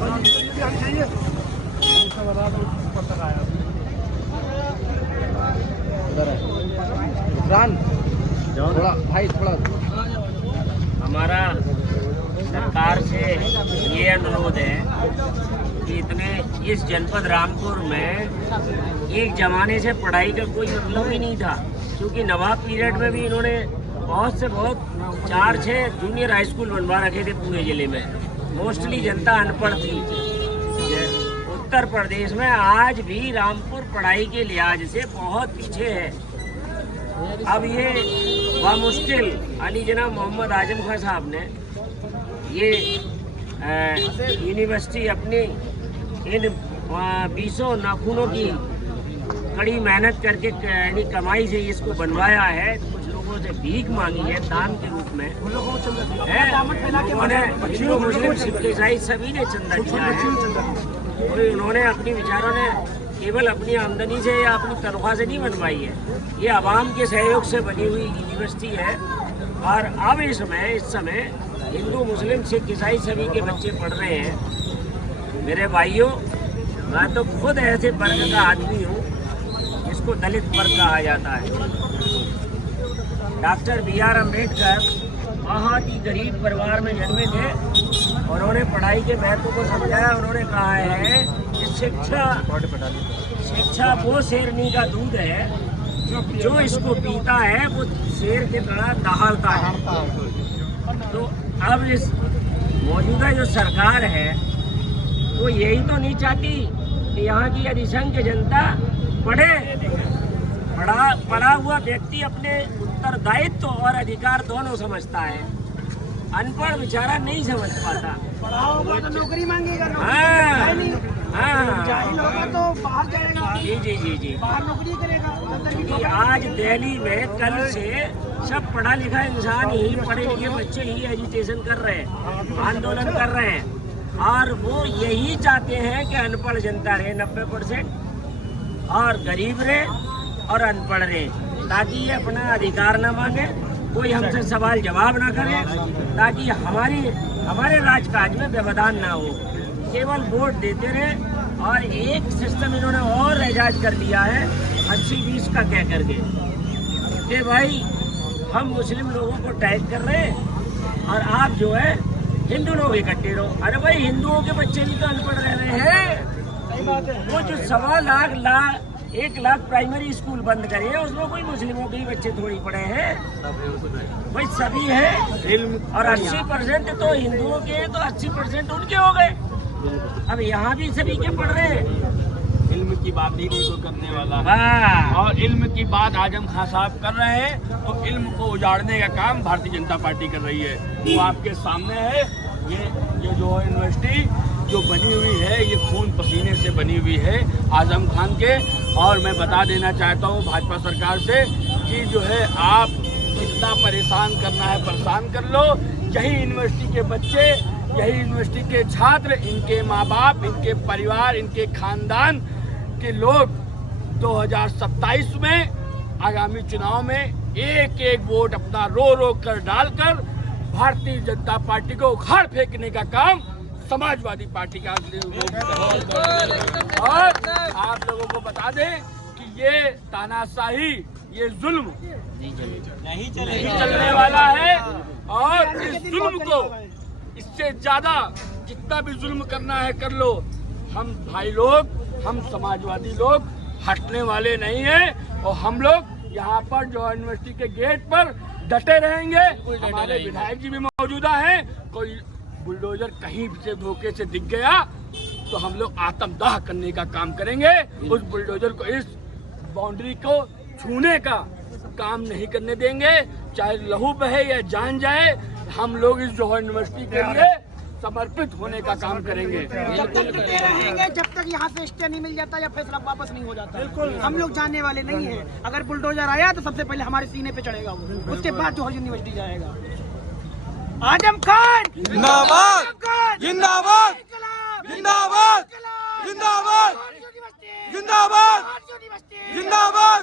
थोड़ा भाई थोड़ा हमारा सरकार से ये अनुरोध है कि इस जनपद रामपुर में एक जमाने से पढ़ाई का कोई मतलब ही नहीं था, क्योंकि नवाब पीरियड में भी इन्होंने बहुत 4-6 जूनियर हाई स्कूल बनवा रखे थे पूरे जिले में। मोस्टली जनता अनपढ़ थी। उत्तर प्रदेश में आज भी रामपुर पढ़ाई के लिहाज से बहुत पीछे है। अब ये मुश्किल अली जनाब मोहम्मद आजम खान साहब ने ये यूनिवर्सिटी अपनी इन 20 नाखूनों की कड़ी मेहनत करके यानी कमाई से इसको बनवाया है। कुछ लोगों से भीख मांगी है दान के रूप में, उन्होंने हिंदू मुस्लिम सिख ईसाई सभी ने चंदा किया है। और उन्होंने अपनी विचारों ने केवल अपनी आमदनी से या अपनी तनख्वाह से नहीं बनवाई है, ये आवाम के सहयोग से बनी हुई यूनिवर्सिटी है। और अब इस समय हिंदू मुस्लिम सिख ईसाई सभी के बच्चे पढ़ रहे हैं। मेरे भाइयों, मैं तो खुद ऐसे वर्ग का आदमी हूँ जिसको दलित वर्ग कहा जाता है। डॉक्टर BR अम्बेडकर बहुत ही गरीब परिवार में जन्मे थे और उन्होंने पढ़ाई के महत्व को समझाया। उन्होंने कहा है कि शिक्षा वो शेरनी का दूध है जो इसको पीता है वो शेर की तरह दहाड़ता है। तो अब इस मौजूदा जो सरकार है वो यही तो नहीं चाहती कि यहाँ की अधिसंख्य जनता पढ़ा हुआ व्यक्ति अपने उत्तरदायित्व और अधिकार दोनों समझता है। अनपढ़ बेचारा नहीं समझ पाता। पढ़ा होगा तो नौकरी मांगेगा, जाहिल होगा तो बाहर जाएगा। जी बाहर नौकरी करेगा। क्योंकि आज दिल्ली में कल से सब पढ़ा लिखा इंसान ही, पढ़े लिखे बच्चे ही एजुटेशन कर रहे हैं, आंदोलन कर रहे हैं। और वो यही चाहते हैं कि अनपढ़ जनता रहे 90% और गरीब रहे और अनपढ़ रहे, ताकि ये अपना अधिकार न मांगे, कोई हमसे सवाल जवाब ना करे, ताकि हमारे राजकाज में व्यवधान ना हो, केवल वोट देते रहे। और एक सिस्टम इन्होंने और एजाज कर लिया है 80-20 का कह करके कि भाई हम मुस्लिम लोगों को टैग कर रहे हैं और आप जो है हिंदू लोग इकट्ठे रहो। अरे भाई, हिंदुओं के बच्चे भी तो अनपढ़ रह रहे हैं। वो जो 1 लाख प्राइमरी स्कूल बंद करे उसमें कोई मुस्लिमों के ही बच्चे थोड़ी पढ़े हैं, भाई सभी है। और 80% तो हिंदुओं के, तो 80% उनके हो गए। अब यहाँ भी सभी के पढ़ रहे हैं। इल्म की बात ही नहीं कोई करने वाला, और इल्म की बात आजम खान साहब कर रहे हैं, तो इल्म को उजाड़ने का काम भारतीय जनता पार्टी कर रही है। वो आपके सामने है। ये जो यूनिवर्सिटी जो बनी हुई है, ये खून पसीने से बनी हुई है आजम खान के। और मैं बता देना चाहता हूँ भाजपा सरकार से कि जो है आप जितना परेशान करना है परेशान कर लो। यही यूनिवर्सिटी के बच्चे, यही यूनिवर्सिटी के छात्र, इनके माँ बाप, इनके परिवार, इनके खानदान के लोग 2027 में आगामी चुनाव में एक वोट अपना रो कर डालकर भारतीय जनता पार्टी को उखाड़ फेंकने का काम समाजवादी पार्टी का। और आप लोगों को बता दें कि ये तानाशाही, ये जुल्म नहीं चलने वाला है। और इस जुल्म को, इससे ज्यादा जितना भी जुल्म करना है कर लो। हम भाई लोग, हम समाजवादी लोग हटने वाले नहीं हैं। और हम लोग यहाँ पर जो यूनिवर्सिटी के गेट पर डटे रहेंगे। हमारे विधायक जी भी मौजूदा हैं। कोई बुलडोजर कहीं से धोखे से दिख गया तो हम लोग आत्मदाह करने का काम करेंगे। उस बुलडोजर को, इस बाउंड्री को छूने का काम नहीं करने देंगे, चाहे लहू बहे या जान जाए। हम लोग इस जो यूनिवर्सिटी के लिए समर्पित होने का काम करेंगे। जब तक डटे रहेंगे, जब तक यहाँ से स्टे नहीं मिल जाता या फैसला वापस नहीं हो जाता। हम लोग जाने वाले नहीं हैं। अगर बुलडोजर आया तो सबसे पहले हमारे सीने पे चढ़ेगा वो, उसके बाद जो यूनिवर्सिटी जाएगा। आजम खान जिंदाबाद, जिंदाबाद, जिंदाबाद, जिंदाबाद, जिंदाबाद, जिंदाबाद।